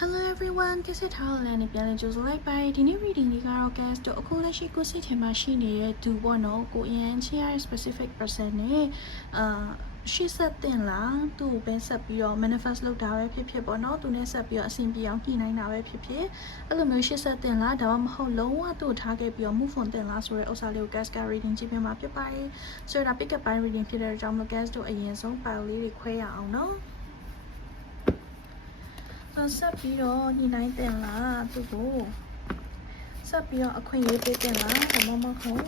Hello everyone ကစစ်ထားလန်နဲ့ပြန်လည်ကြိုဆိုလိုက်ပါတယ်ဒီနေ့ reading လေးကတော့ guest တို့အခုလက်ရှိကိုစိတ်ထဲမှာရှိနေတဲ့သူပေါ့နော်ကိုအရင်ချင်ရတဲ့ specific person နဲ့အာရှေ့ဆက်တင်လားသူ့ကိုပဲဆက်ပြီးတော့ manifest လုပ်တာပဲဖြစ်ဖြစ်ပေါ့နော်သူနဲ့ဆက်ပြီးတော့အဆင်ပြေအောင်ညှိနှိုင်းတာပဲဖြစ်ဖြစ်အဲ့လိုမျိုးရှေ့ဆက်တင်လားဒါမှမဟုတ်လုံးဝသူ့ကိုထားခဲ့ပြီးတော့ move on တင်လားဆိုတဲ့ဥစ္စာလေးကို guest က reading ကြည့်ပြမှာဖြစ်ပါတယ်ဆိုတော့ pick up by reading ဖြစ်တဲ့အကြောင်းလို့ guest တို့အရင်ဆုံး file လေးတွေခွဲရအောင်နော် ဆိုဆက်ပြီးတော့ညီနိုင်တင်လားသူ့ကိုဆက်ပြီးတော့အခွင့်အရေးပေးတင်လားဒါမှမဟုတ်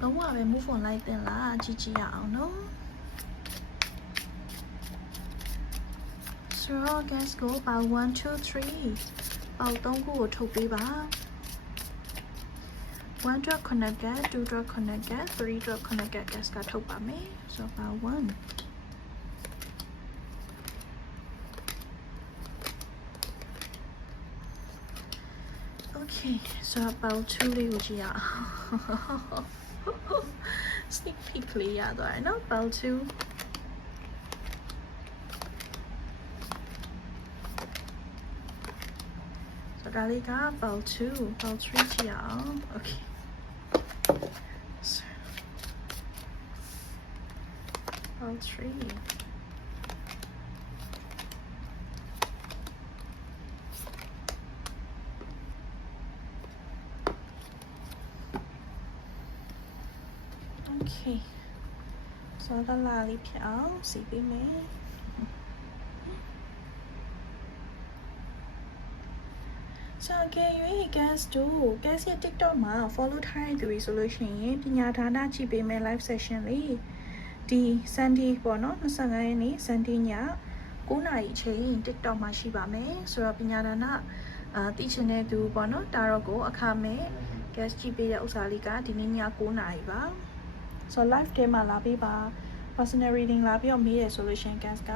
လုံးဝပဲ move on လိုက်တင်လားကြည့်ကြည့်ရအောင်နော်ဆိုတော့ gas ကိုပေါက်1 2 3ပေါက်3ခုကိုထုတ်ပေးပါ1 drop connect get 2 drop connect get 3 drop connect get gas ကထုတ်ပါမယ်ဆိုတော့ပေါက်1 Okay, so about two လေးကိုကြည့်ရအောင် sneak peek လေးရတော့နော် about two ဆိုတော့ဒါလေးက about two about three ကြည့်ရအောင် okay so about three Okay ဆိုတော့လာလေးဖြစ်အောင်စီပေးမယ်ဆိုကေရွေး gas တို့ gas ရဲ့ TikTok မှာ follow ထားတဲ့သူတွေဆိုလို့ရှိရင်ပညာဒါနကြည့်ပေးမယ် live session လေးဒီ Sunday ပေါ့နော်25ရက်နေ့ Sunday ည9နာရီအချိန် TikTok မှာရှိပါမယ်ဆိုတော့ပညာဒါနအာတည်ချင်တဲ့သူပေါ့နော်တာတော့ကိုအခမဲ့ gas ကြည့်ပေးတဲ့ဥစ္စာလေးကဒီနေ့ည9နာရီပါ ဆိုတော့ live ထဲမှာလာပေးပါ personal reading လာပြီးတော့မေးရဆိုလို့ရှိရင် gas က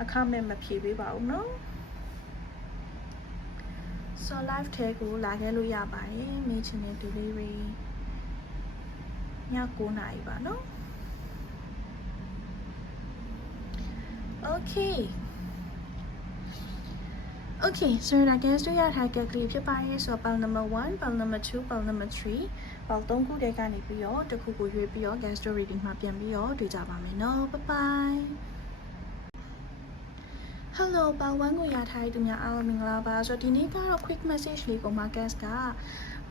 အခမဲ့မဖြေပေးပါဘူးเนาะ so live ထဲကိုလာခဲ့လို့ရပါတယ်မေးချင်တဲ့ delivery ည9နာရီပါเนาะ okay Okay, so ဒါ guest တို့ရထားကက်ကလေးဖြစ်ပါတယ်ဆိုတော့ pal number 1, pal number 2, pal number 3 pal 3ခုတည်းကနေပြီးတော့တစ်ခုကိုရွေးပြီးတော့ guest တို့ reading မှာပြန်ပြီးတော့တွေ့ကြပါမယ်နော် bye bye Hello ပဝန်းကိုရထားတဲ့သူများအားလုံးမင်္ဂလာပါဆိုတော့ဒီနေ့ကတော့ quick message လေးကို Marcus က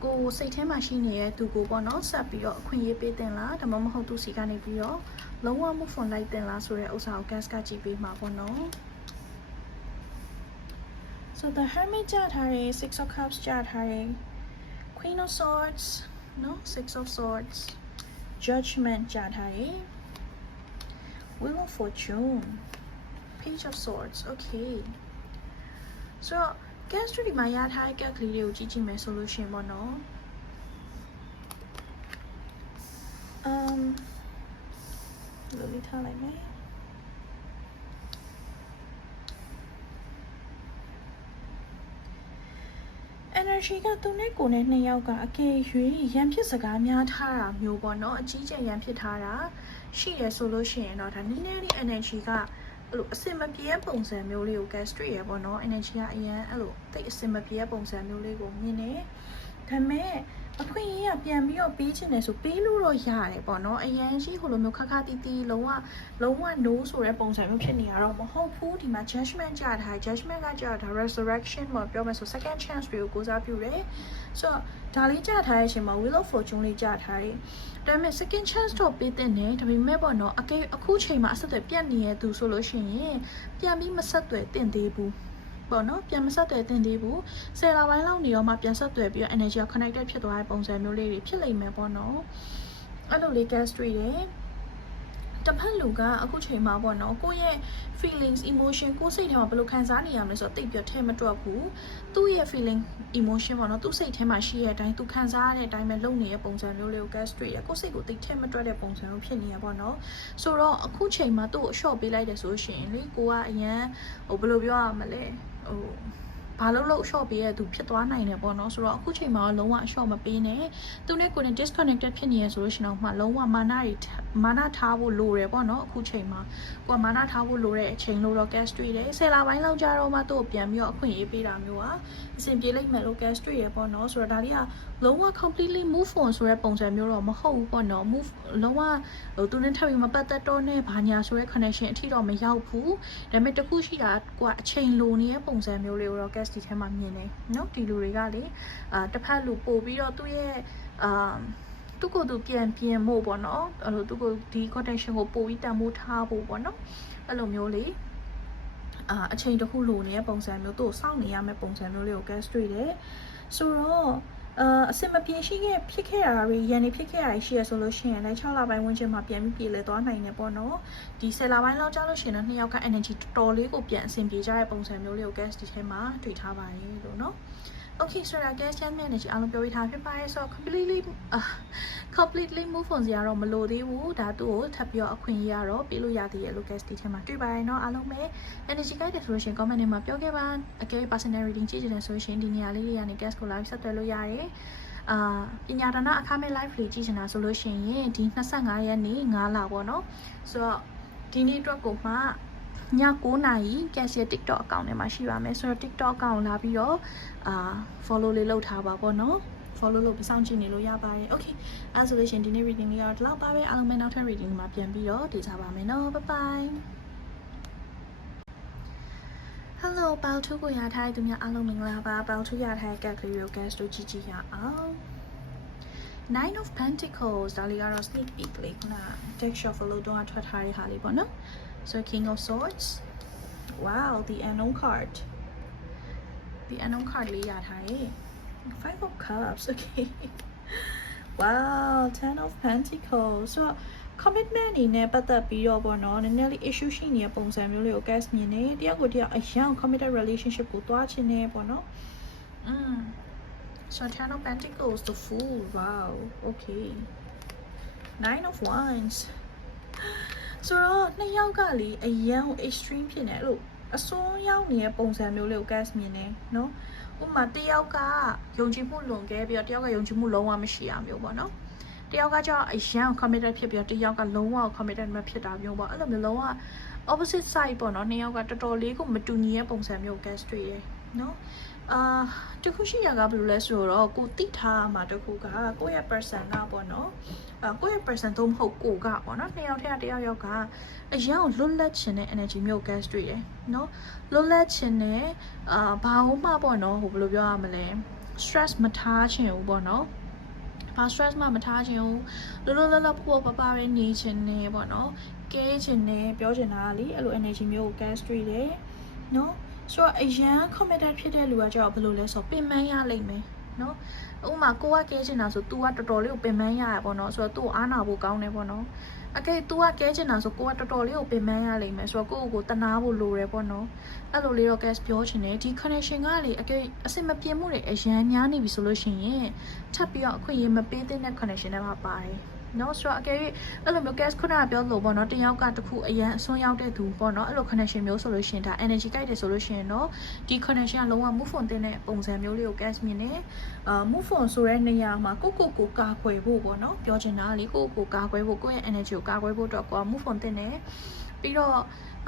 ကိုစိတ်ထဲမှာရှိနေတဲ့သူကိုပေါ့နော်ဆက်ပြီးတော့အခွင့်အရေးပေးတင်လားဒါမှမဟုတ်သူစီကနေပြီးတော့လုံးဝ move on လိုက်တင်လားဆိုတဲ့ဥစ္စာကို Gas ကကြည့်ပေးမှာပေါ့နော် So the hermit ကြထားတယ် six of cups ကြထားတယ် queen of swords no six of swords judgment ကြထားတယ် wheel of fortune page of swords okay so gas တွေမှာရထားတဲ့ကက်ကလေးတွေကိုကြည့်ကြည့်မယ်ဆိုလို့ရှိရင်ပေါ့နော် um လိုလေးထားလိုက်မယ် Energy ကသူနဲ့ကိုနဲ့နှစ်ယောက်ကအကယ်၍ရန်ဖြစ်စကားများထားတာမျိုးပေါ့နော်အကြီးကျယ်ရန်ဖြစ်ထားတာရှိရဆိုလို့ရှိရင်တော့ဒါနည်းနည်းလေး energy ကအဲ့လိုအစင်မပြေတဲ့ပုံစံမျိုးလေးကို gastric ရပေါ့နော် energy ကအရင်အဲ့လိုတိတ်အစင်မပြေတဲ့ပုံစံမျိုးလေးကိုမြင်နေ ဒါပေမဲ့အခွင့်အရေးကပြန်ပြီးတော့ပေးချင်တယ်ဆိုပေးလို့တော့ရတယ်ပေါ့နော်အရန်ရှိဟိုလိုမျိုးခက်ခါတီးတီးလုံးဝလုံးဝ no ဆိုတဲ့ပုံစံမျိုးဖြစ်နေရတော့မဟုတ်ဘူးဒီမှာ judgment ကြထား judgment ကကြတာ resurrection မှာပြောမယ်ဆို second chance တွေကိုကိုးစားပြုတယ်ဆိုတော့ဒါလေးကြထားတဲ့အချိန်မှာ wheel of fortune လေးကြထားတယ်ဒါပေမဲ့ second chance တော့ပေးတဲ့နဲ့ဒါပေမဲ့ပေါ့နော်အကေအခုချိန်မှာအဆက်အသွယ်ပြတ်နေတဲ့သူဆိုလို့ရှိရင်ပြန်ပြီးမဆက်သွယ်တင်သေးဘူး ပေါ့နော်ပြန်မဆက်သွယ်တင်သေးဘူးဆယ်လပိုင်းလောက်နေတော့မှပြန်ဆက်သွယ်ပြီးတော့ energy connected ဖြစ်သွားတဲ့ပုံစံမျိုးလေးတွေဖြစ်လိမ့်မယ်ပေါ့နော်အဲ့လိုလေး gas တွေ့တယ်တစ်ဖက်လူကအခုချိန်မှာပေါ့နော်ကိုယ့်ရဲ့ feelings emotion ကိုယ်စိတ်ထဲမှာဘယ်လိုခံစားနေရမလဲဆိုတော့တိတ်ပြတ်ထဲမတွက်ဘူးသူ့ရဲ့ feeling emotion ပေါ့နော်သူ့စိတ်ထဲမှာရှိတဲ့အတိုင်းသူခံစားရတဲ့အတိုင်းပဲလုပ်နေတဲ့ပုံစံမျိုးလေးကို gas တွေ့ရကိုယ်စိတ်ကိုတိတ်ထဲမတွက်တဲ့ပုံစံမျိုးဖြစ်နေရပေါ့နော်ဆိုတော့အခုချိန်မှာသူ့ကို short ပေးလိုက်တယ်ဆိုလို့ရှိရင်လေကိုကအရန်ဟိုဘယ်လိုပြောရမလဲ ဟိုဘာလို့လို့ short ပေးရသူဖြစ်သွားနိုင်တယ်ပေါ့နော်ဆိုတော့အခုချိန်မှာလုံးဝ short မပေးနဲ့သူနဲ့ကိုယ်နဲ့ disconnected ဖြစ်နေရဆိုလို့ရှိရင်တော့မှလုံးဝမာနတွေ မာနထားဖို့လိုတယ်ပေါ့နော်အခုချိန်မှာကိုကမာနထားဖို့လိုတဲ့အချိန်လို့တော့ gas တွေ့တယ်ဆယ်လပိုင်းလောက်ကြာတော့မှသူ့ကိုပြန်ပြီးတော့အခွင့်အရေးပေးတာမျိုးอ่ะအဆင်ပြေလိမ့်မယ်လို့ gas တွေ့ရပေါ့နော်ဆိုတော့ဒါလေးကလုံးဝ completely move on ဆိုတဲ့ပုံစံမျိုးတော့မဟုတ်ဘူးပေါ့နော် move လုံးဝဟိုသူနဲ့ထပ်ပြီးမပတ်သက်တော့နဲ့ဘာညာဆိုတဲ့ connection အထိတော့မရောက်ဘူးဒါပေမဲ့တခုရှိတာကိုကအချိန်လိုနေတဲ့ပုံစံမျိုးလေးကိုတော့ gas ဒီထဲမှာမြင်နေเนาะဒီလူတွေကလေအာတစ်ဖက်လူပို့ပြီးတော့သူ့ရဲ့အာ သူကိုယ်သူပြန်ပြင်ဖို့ပေါ့နော်အဲ့လိုသူကိုဒီ connection ကိုပို့ပြီးတန်ဖိုးထားဖို့ပေါ့နော်အဲ့လိုမျိုးလေးအာအချိန်တစ်ခုလိုနေတဲ့ပုံစံမျိုးသူ့ကိုစောင့်နေရမယ့်ပုံစံမျိုးလေးကို gas တွေ့တယ်ဆိုတော့အာအစင်မပြေရှိခဲ့ဖြစ်ခဲ့တာတွေရန်နေဖြစ်ခဲ့တာတွေရှိရဆိုလို့ရှိရင်လည်း6လပိုင်းဝန်းကျင်မှာပြန်ပြီးပြေလည်သွားနိုင်တယ်ပေါ့နော်ဒီ10လပိုင်းလောက်ကြာလို့ရှိရင်တော့နှစ်ယောက်က energy တော်တော်လေးကိုပြန်အဆင်ပြေကြတဲ့ပုံစံမျိုးလေးကို gas ဒီထဲမှာတွေ့ထားပါရဲ့လို့နော် Okay ဆိုတော့ gas channel energy အားလုံးပြောပြထားဖြစ်ပါတယ်ဆိုတော့ completely အာ completely move on စရာတော့မလိုသေးဘူးဒါသူ့ကိုထပ်ပြီးတော့အခွင့်အရေးရတော့ပေးလို့ရသေးရဲ့လို့ gas ဒီထဲမှာတွေ့ပါတယ်เนาะအားလုံးပဲ energy guide တယ်ဆိုလို့ရှိရင် comment ထဲမှာပြောခဲ့ပါအကဲ personal reading ကြည့်ချင်တယ်ဆိုလို့ရှိရင်ဒီနေရာလေးတွေကနေ gas ကို live ဆက်သွယ်လို့ရတယ်အာပညာဒါနအခမဲ့ live လေးကြည့်ချင်တာဆိုလို့ရှိရင်ဒီ25ရက်နေ့9လပေါ့နော်ဆိုတော့ဒီနေ့အတွက်ကိုမှ ည9နာရီ cash ရဲ့ TikTok account ထဲမှာရှိပါမယ်ဆိုတော့ TikTok account လာပြီးတော့အာ follow လေးလုပ်ထားပါပေါ့နော် follow လုပ်ပြီးစောင့်ကြည့်နေလို့ရပါတယ် okay အဲဆိုလို့ရှိရင်ဒီနေ့ reading လေးကတော့ဒီလောက်ပါပဲအားလုံးပဲနောက်ထပ် reading မှာပြန်ပြီးတော့တွေ့ကြပါမယ်နော် bye bye Hello ပေါထုကိုရထားတဲ့သူများအားလုံးမင်္ဂလာပါပေါထုရထားတဲ့ cat ကလေးကို guest တို့ကြည့်ကြည့်ရအောင် Nine of Pentacles ဒါလေးကတော့ sneak peek လေးခုန deck shuffle လို့တော့ထွက်ထားတဲ့ဟာလေးပေါ့နော် So King of Swords Wow the unknown card the unknown card လေးရထားရဲ့ Five of Cups okay Wow Ten of Pentacles so commitment အနေနဲ့ပတ်သက်ပြီးတော့ပေါ့နော်နည်းနည်းလေး issue ရှိနေတဲ့ပုံစံမျိုးလေးကို guess မြင်နေတယောက်ကိုတယောက်အရင် committed relationship ကိုတွားချင်နေပေါ့နော်อืม so ten of pentacles the fool wow okay nine of wands ဆိုတော့နှစ်ယောက်ကလေအရန် extreme ဖြစ်နေလို့အစွန်းရောက်နေတဲ့ပုံစံမျိုးလေးကို guess မြင်နေနော်ဥပမာတယောက်ကယုံကြည်မှုလွန်ခဲ့ပြီးတော့တယောက်ကယုံကြည်မှုလုံးဝမရှိရမျိုးပေါ့နော်တယောက်ကကြောင့်အရန် committed ဖြစ်ပြီးတော့တယောက်ကလုံးဝ committed မဖြစ်တာမျိုးပေါ့အဲ့လိုမျိုးလုံးဝ opposite side ပေါ့နော်နှစ်ယောက်ကတော်တော်လေးကိုမတူညီတဲ့ပုံစံမျိုး guess တွေ့တယ်နော် အာတခုရှိရကဘယ်လိုလဲဆိုတော့ကိုတိထားမှာတခုကကိုယ့်ရဲ့ person ကပေါ့နော်အာကိုယ့်ရဲ့ person သို့မဟုတ်ကိုကပေါ့နော်နှစ်ယောက်ထဲကတယောက်ယောက်ကအရန်ကိုလွတ်လပ်ခြင်းတဲ့ energy မျိုး gas တွေ့တယ်နော်လွတ်လပ်ခြင်းနဲ့အာဘာလို့မှပေါ့နော်ဟိုဘယ်လိုပြောရမလဲ stress မထားခြင်းဘူးပေါ့နော်ဘာ stress မှမထားခြင်းဘူးလောလောလောလောဖို့ပပပဲနေခြင်းနဲ့ပေါ့နော်ကဲခြင်းနဲ့ပြောချင်တာကလေအဲ့လို energy မျိုးကို gas တွေ့တယ်နော် ဆိုတော့အရန် committed ဖြစ်တဲ့လူကကျတော့ဘယ်လိုလဲဆိုတော့ပင်ပန်းရလိမ့်မယ်နော်ဥပမာကိုကကဲချင်တာဆို तू ကတော်တော်လေးကိုပင်ပန်းရရပေါ့နော်ဆိုတော့ तू ကိုအားနာဖို့ကောင်းတယ်ပေါ့နော်အကဲ तू ကကဲချင်တာဆိုကိုကတော်တော်လေးကိုပင်ပန်းရလိမ့်မယ်ဆိုတော့ကိုယ့်ကိုယ်ကိုတနာဖို့လိုတယ်ပေါ့နော်အဲ့လိုလေးတော့ gas ပြောချင်တယ်ဒီ connection ကလေအကဲအစင်မပြေမှုတွေအရန်များနေပြီဆိုလို့ရှိရင်ထပ်ပြီးတော့အခွင့်အရေးမပေးသင့်တဲ့ connection တွေမှာပါတယ် နော်ဆိုတော့အကယ်၍အဲ့လိုမျိုး gas ခုနကပြောလို့ပေါ့နော်တယောက်ကတခုအရန်အစွန်းရောက်တဲ့သူပေါ့နော်အဲ့လို connection မျိုးဆိုလို့ရှိရင်ဒါ energy ကြိုက်တယ်ဆိုလို့ရှိရင်တော့ဒီ connection ကလုံးဝ move on တင်တဲ့ပုံစံမျိုးလေးကို gas မြင်နေအာ move on ဆိုတဲ့နေရာမှာကိုကိုကိုကာကွယ်ဖို့ပေါ့နော်ပြောချင်တာလေကိုကိုကာကွယ်ဖို့ကိုယ့်ရဲ့ energy ကိုကာကွယ်ဖို့တော့ကိုက move on တင်တယ်ပြီးတော့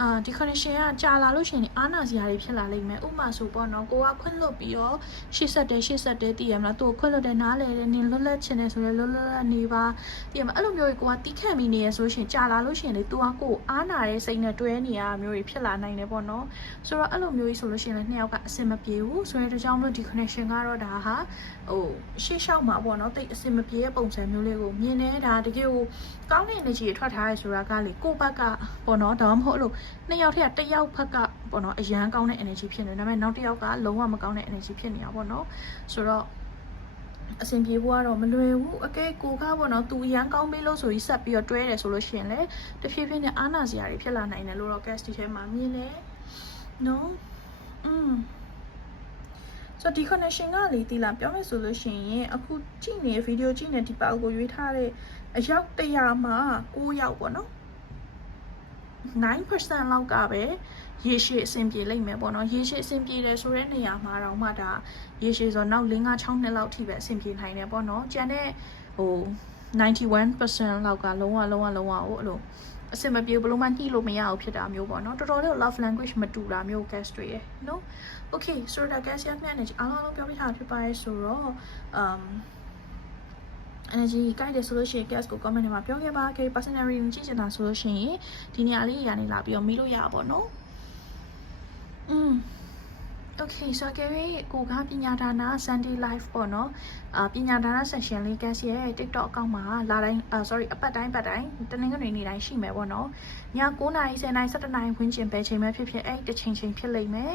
အာဒီ connection ကကြာလာလို့ရှိရင်အာနာစရာတွေဖြစ်လာလိမ့်မယ်ဥပမာဆိုပေါ့နော်ကိုကခွင့်လွတ်ပြီးတော့ရှေ့ဆက်တယ်ရှေ့ဆက်တယ်တည်ရမလားသူ့ကိုခွင့်လွတ်တယ်နားလဲတယ်နင်လွတ်လပ်ချင်တယ်ဆိုရင်လွတ်လပ်နေပါတည်ရမလားအဲ့လိုမျိုးကိုကတီးခတ်မိနေရဆိုရှင်ကြာလာလို့ရှိရင်လေ तू ကကိုအားနာတဲ့စိတ်နဲ့တွဲနေရမျိုးတွေဖြစ်လာနိုင်တယ်ပေါ့နော်ဆိုတော့အဲ့လိုမျိုးကြီးဆိုလို့ရှိရင်လည်းနှစ်ယောက်ကအဆင်မပြေဘူးဆိုတဲ့ကြောင့်မလို့ဒီ connection ကတော့ဒါဟာဟိုရှေ့လျှောက်မှာပေါ့နော်တိတ်အဆင်မပြေတဲ့ပုံစံမျိုးလေးကိုမြင်နေတာတကယ်ကိုကောင်းတဲ့ energy တွေထွက်ထားရဲဆိုတာကလေကိုယ့်ဘက်ကပေါ့နော်ဒါမှမဟုတ်လို့နှစ်ယောက်ထက်ကတစ်ယောက်ဘက်ကပေါ့နော်အရန်ကောင်းတဲ့ energy ဖြစ်နေတယ်ဒါပေမဲ့နောက်တစ်ယောက်ကလုံးဝမကောင်းတဲ့ energy ဖြစ်နေတာပေါ့နော်ဆိုတော့အဆင်ပြေဖို့ကတော့မလွယ်ဘူးအကဲကိုကပေါ့နော်သူအရန်ကောင်းပေးလို့ဆိုပြီးဆက်ပြီးတော့တွဲတယ်ဆိုလို့ရှိရင်လေတဖြည်းဖြည်းနဲ့အာနာစရာတွေဖြစ်လာနိုင်တယ်လို့တော့ guest ဒီထဲမှာမြင်တယ်နော်อืมဆိုဒီ connection ကလေဒီလာပြောမယ်ဆိုလို့ရှိရင်အခုကြည့်နေတဲ့ video ကြည့်နေဒီပေါက်ကိုရွေးထားတဲ့အယောက်100မှာ9ယောက်ပေါ့နော် 9%လောက်ကပဲရေရှည်အဆင်ပြေလိမ့်မယ်ပေါ့နော်ရေရှည်အဆင်ပြေတယ်ဆိုတဲ့နေရာမှာတော့မှဒါရေရှည်ဆိုတော့နောက်4 5 6နှစ်လောက်ထိပဲအဆင်ပြေနိုင်တယ်ပေါ့နော်ကျန်တဲ့ဟို91%လောက်ကလုံးဝလုံးဝလုံးဝဟိုအဲ့လိုအဆင်မပြေဘလို့မှညှိလို့မရအောင်ဖြစ်တာမျိုးပေါ့နော်တော်တော်လေး love language မတူတာမျိုး gas တွေရယ်နော် okay ဆိုတော့ gas ရမျက်နှာအားလုံးပြောပြထားဖြစ်ပါရဲ့ဆိုတော့ um energy ကိုက်တယ်ဆိုလို့ရှိရင် gas ကို comment ထဲမှာပြောခဲ့ပါခဲ့ personal reading ကြည့်ချင်တာဆိုလို့ရှိရင်ဒီနေရာလေးရာနေလာပြီးတော့မေးလို့ရပါဘောနော်อืม okay so ကဲကိုကပညာဒါနာ Sunday live ပေါ့နော်အာပညာဒါနာ session လေး gas ရဲ့ TikTok account မှာလာတိုင်းအာ sorry အပတ်တိုင်းပတ်တိုင်းတနင်္ဂနွေနေ့တိုင်းရှိမယ်ပေါ့နော်ည9:00နာရီ10:00နာရီ17:00နာရီဝန်းကျင်ပဲချိန်ပဲဖြစ်ဖြစ်အဲ့တစ်ချိန်ချိန်ဖြစ်လိမ့်မယ်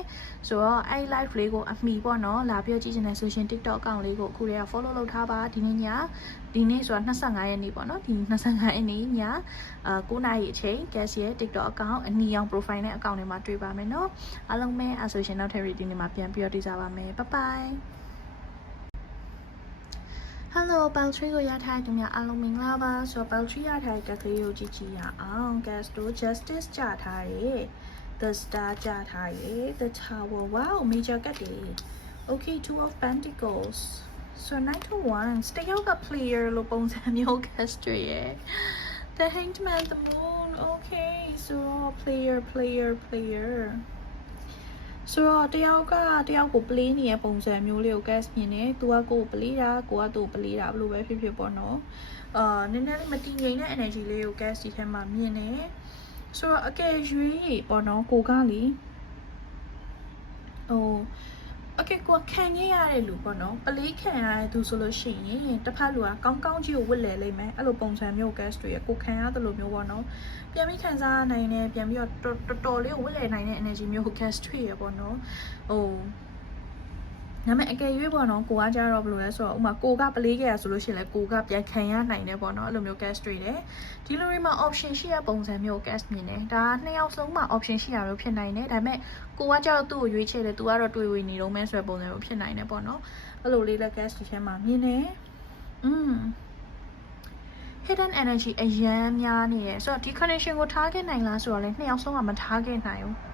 ဆိုတော့အဲ့ live လေးကိုအမိပေါ့နော်လာပြောကြည့်ချင်တဲ့ဆိုရှင် TikTok account လေးကိုအခုတည်းက follow လုပ်ထားပါဒီနေ့ညဒီနေ့ဆိုတာ25ရက်နေ့ပေါ့နော်ဒီ25ရက်နေ့ညအာ9:00နာရီအချိန် gas ရဲ့ TikTok account အနီရောင် profile နဲ့ account တွေမှာတွေ့ပါမယ်နော်အားလုံးပဲအဆိုရှင်နောက်ထပ် reading တွေမှာပြန်ပြီးတော့တွေ့ကြပါမယ် bye bye Hello Baltry ကိုရထားသူများအားလုံးမင်္ဂလာပါဆိုတော့ Baltry ရထားတဲ့ကလေးကိုကြည့်ကြည့်ရအောင် Gas to Justice ကြထားတယ် The Star ကြထားတယ် The Tower Wow Major ကတ်တယ် Okay Two of Pentacles so Knight of Wands တယောက်က player လို့ပုံစံမျိုး Gas တွေရယ် The Hanged Man the Moon Okay so player player player ဆိုတော့တယောက်ကတယောက်ကို play နေတဲ့ပုံစံမျိုးလေးကို cast မြင်နေ။ तू ကကိုယ် play တာကိုကသူ့ play တာဘယ်လိုပဲဖြစ်ဖြစ်ပေါ့နော်။အာနည်းနည်းလေးမတည်ငြိမ်တဲ့ energy လေးကို cast ဒီထဲမှာမြင်နေ။ဆိုတော့အကယ်၍ပေါ့နော်ကိုကလေဟို အကယ်ကိုခံရရတဲ့လူပေါ့နော်ပလေးခံရတဲ့သူဆိုလို့ရှိရင်တစ်ဖက်လူကကောင်းကောင်းကြီးကိုဝစ်လဲလိမ့်မယ်အဲ့လိုပုံစံမျိုး gas တွေရကိုခံရတယ်လို့မျိုးပေါ့နော်ပြန်ပြီးခံစားနိုင်တယ်ပြန်ပြီးတော့တော်တော်လေးကိုဝစ်လဲနိုင်တဲ့ energy မျိုးကို gas တွေရပေါ့နော်ဟို ဒါပေမဲ့အကယ်၍ပေါ့နော်ကိုကကြတော့ဘယ်လိုလဲဆိုတော့ဥမာကိုကပလေးခဲ့ရဆိုလို့ရှိရင်လည်းကိုကပြန်ခံရနိုင်တယ်ပေါ့နော်အဲ့လိုမျိုး gas တွေတယ်ဒီလိုတွေမှာ option ရှိရပုံစံမျိုး gas မြင်တယ်ဒါနှစ်ယောက်လုံးမှာ option ရှိရမျိုးဖြစ်နိုင်တယ်ဒါပေမဲ့ကိုကကြတော့သူ့ကိုရွေးချယ်တယ်သူကတော့တွေ့ဝေနေတော့မဲဆိုတဲ့ပုံစံမျိုးဖြစ်နိုင်တယ်ပေါ့နော်အဲ့လိုလေးလည်း gas ဒီထဲမှာမြင်တယ်อืม hidden energy အရန်များနေတယ်ဆိုတော့ဒီ connection ကိုထားခဲ့နိုင်လားဆိုတော့လေနှစ်ယောက်ဆုံးကမထားခဲ့နိုင်ဘူး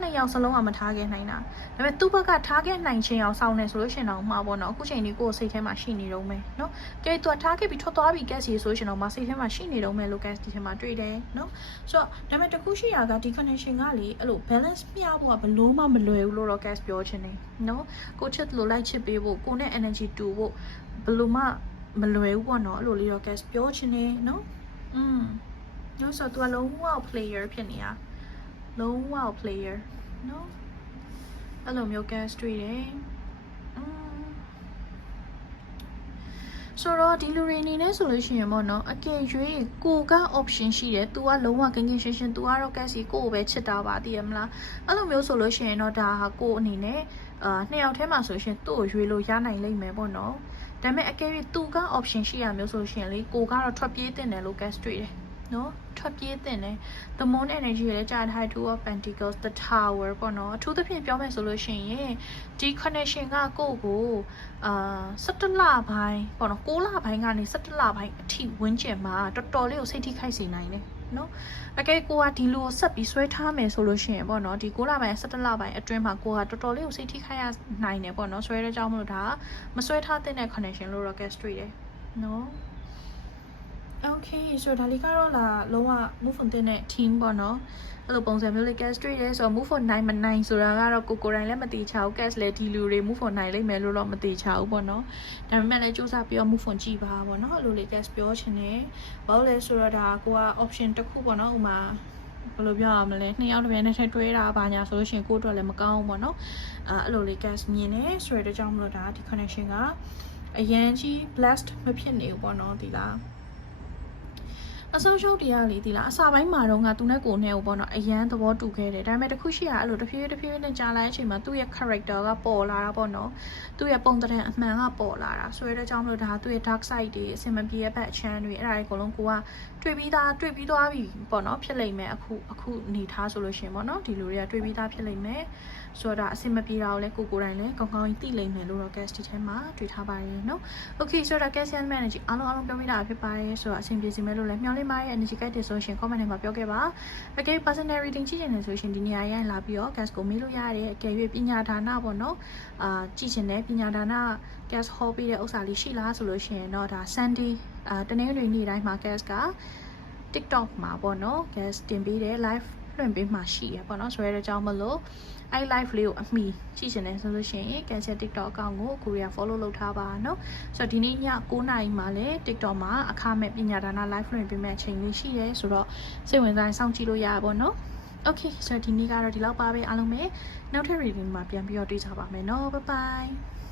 နှစ်ယောက်စလုံးကမထားခဲ့နိုင်တာဒါပေမဲ့သူ့ဘက်ကထားခဲ့နိုင်ခြင်းအောင်စောင်းနေဆိုလို့ရှင်တော့မှာပေါ့နော်အခုချိန်ဒီကိုယ်စိတ်ထဲမှာရှိနေတော့မယ်နော်ကြိတ်သူကထားခဲ့ပြီးထွက်သွားပြီး gas ရေဆိုရှင်တော့မှာစိတ်ထဲမှာရှိနေတော့မယ်လို့ gas ဒီထဲမှာတွေ့တယ်နော်ဆိုတော့ဒါပေမဲ့တခုရှိရာကဒီ connection ကလေအဲ့လို balance မျှဖို့ကဘလို့မှမလွယ်ဘူးလို့တော့ gas ပြောချင်တယ်နော်ကိုချစ်လို့လိုက်ချစ်ပေးဖို့ကိုနဲ့ energy တူဖို့ဘလို့မှမလွယ်ဘူးပေါ့နော်အဲ့လိုလေးတော့ gas ပြောချင်တယ်နော်อืมနော်ဆိုတော့ तू ကလုံးဝ player ဖြစ်နေတာ လုံးဝ player နော်အဲ့လိုမျိုး gas တွေ့တယ်อืมဆိုတော့ဒီလူတွေအနေနဲ့ဆိုလို့ရှိရင်ပေါ့နော်အကယ်၍ကိုက option ရှိတယ် तू ကလုံးဝကင်းကင်းရှင်းရှင်း तू ကတော့ gas ကိုကိုပဲချစ်တာပါသိရမလားအဲ့လိုမျိုးဆိုလို့ရှိရင်တော့ဒါဟာကိုအနေနဲ့အာနှစ်ယောက်ထဲမှာဆိုရှင်သူ့ကိုရွေးလို့ရနိုင်လိမ့်မယ်ပေါ့နော်ဒါပေမဲ့အကယ်၍သူက option ရှိရမျိုးဆိုရှင်လေကိုကတော့ထွက်ပြေးတင်တယ်လို့ gas တွေ့တယ် နော်ထွက်ပြေးတင်တယ် the moon energy ရဲ့ကြာထား two of pentacles the tower ပေါ့နော်အထူးသဖြင့်ပြောမယ်ဆိုလို့ရှိရင်ဒီ connection ကကိုယ့်ကိုအာ17လပိုင်းပေါ့နော်6လပိုင်းကနေ17လပိုင်းအထိဝန်းကျင်မှာတော်တော်လေးကိုစိတ်ထိခိုက်စေနိုင်တယ်နော်အကဲကိုကဒီလိုဆက်ပြီးဆွဲထားမယ်ဆိုလို့ရှိရင်ပေါ့နော်ဒီ6လပိုင်း17လပိုင်းအတွင်းမှာကိုကတော်တော်လေးကိုစိတ်ထိခိုက်ရနိုင်တယ်ပေါ့နော်ဆွဲတဲ့ကြောင်းမလို့ဒါမဆွဲထားတဲ့ connection လို့တော့ guess တွေ့တယ်နော် Okay ဆိုတော့ဒါလေးကတော့လာလုံးဝ move on တဲ့ team ပေါ့နော်အဲ့လိုပုံစံမျိုးလေး cast တွေ့တယ်ဆိုတော့ move on နိုင်မနိုင်ဆိုတာကတော့ကိုကိုတိုင်းလည်းမတိချာဘူး cast လည်းဒီလူတွေ move on နိုင်လိမ့်မယ်လို့တော့မတိချာဘူးပေါ့နော်ဒါပေမဲ့လည်းစူးစမ်းပြီးတော့ move on ကြည့်ပါပေါ့နော်အဲ့လိုလေး cast ပြောချင်တယ်ဘာလို့လဲဆိုတော့ဒါကိုက option တစ်ခုပေါ့နော်ဥမာဘယ်လိုပြောရမလဲနှစ်ယောက်တစ်ပြိုင်နက်ထဲတွဲတာပါညာဆိုလို့ရှိရင်ကိုယ့်အတွက်လည်းမကောင်းဘူးပေါ့နော်အဲအဲ့လိုလေး cast မြင်နေဆိုတဲ့ကြောင့်မလို့ဒါဒီ connection ကအရန်ကြီး blessed မဖြစ်နေဘူးပေါ့နော်ဒီလား အဆုံးရှုံးတရားလေးဒီလားအစာပိုင်းမှာတော့ငါသူနဲ့ကိုနဲ့ကိုပေါ့နော်အရန်သဘောတူခဲ့တယ်ဒါပေမဲ့တခုရှိရအဲ့လိုတဖြည်းဖြည်းတဖြည်းဖြည်းနဲ့ကြာလာတဲ့အချိန်မှာသူ့ရဲ့ character ကပေါ်လာတာပေါ့နော်သူ့ရဲ့ပုံသဏ္ဍာန်အမှန်ကပေါ်လာတာဆိုရတဲ့အကြောင်းမလို့ဒါသူ့ရဲ့ dark side တွေအစင်မပြေရဲ့ဘက်အချမ်းတွေအဲ့ဒါတွေအကုန်လုံးကိုကတွေ့ပြီးသားတွေ့ပြီးသွားပြီပေါ့နော်ဖြစ်လိမ့်မယ်အခုအခုနေထားဆိုလို့ရှရင်ပေါ့နော်ဒီလူတွေကတွေ့ပြီးသားဖြစ်လိမ့်မယ်ဆိုတော့ဒါအဆင်မပြေတာကိုလည်းကိုကိုယ်တိုင်လည်းကောင်းကောင်းကြီးသိလိမ့်မယ်လို့တော့ guest ဒီထဲမှာတွေ့ထားပါတယ်နော် okay ဆိုတော့ guest and energy အားလုံးအားလုံးပြောပြတာဖြစ်ပါတယ်ဆိုတော့အဆင်ပြေစီမယ်လို့လည်းမျှော်လင့်ပါတယ် energy guide တွေဆိုရှင် comment ထဲမှာပြောခဲ့ပါ okay personal reading ကြည့်ချင်တယ်ဆိုရှင်ဒီနေရာရရင်လာပြီးတော့ guest ကိုမေးလို့ရတယ်အကယ်၍ပညာဒါနပေါ့နော်အာကြည့်ချင်တယ်ပညာဒါန guest hall ပေးတဲ့ဥစ္စာလေးရှိလားဆိုလို့ရှိရင်တော့ဒါ Sunday အာတနင်္ဂနွေနေ့တိုင်းမှာ guest က TikTok မှာပေါ့နော် guest တင်ပေးတယ် live လွှင့်ပေးမှာရှိရပေါ့နော်ဆိုရတဲ့အကြောင်းမလို့အဲ့ live လေးကိုအမိကြည့်ချင်တယ်ဆိုလို့ရှိရင် guest ရဲ့ TikTok account ကိုကိုရီးယား follow လုပ်ထားပါနော်ဆိုတော့ဒီနေ့ည9:00နာရီမှာလည်း TikTok မှာအခမဲ့ပညာဒါန live လွှင့်ပေးမယ့်အချိန်လေးရှိရဲဆိုတော့စိတ်ဝင်စားရင်စောင့်ကြည့်လို့ရပါပေါ့နော် Okay ဆိုတော့ဒီနေ့ကတော့ဒီလောက်ပါပဲအားလုံးပဲနောက်ထပ် reading မှာပြန်ပြီးတော့တွေ့ကြပါမယ်နော် bye bye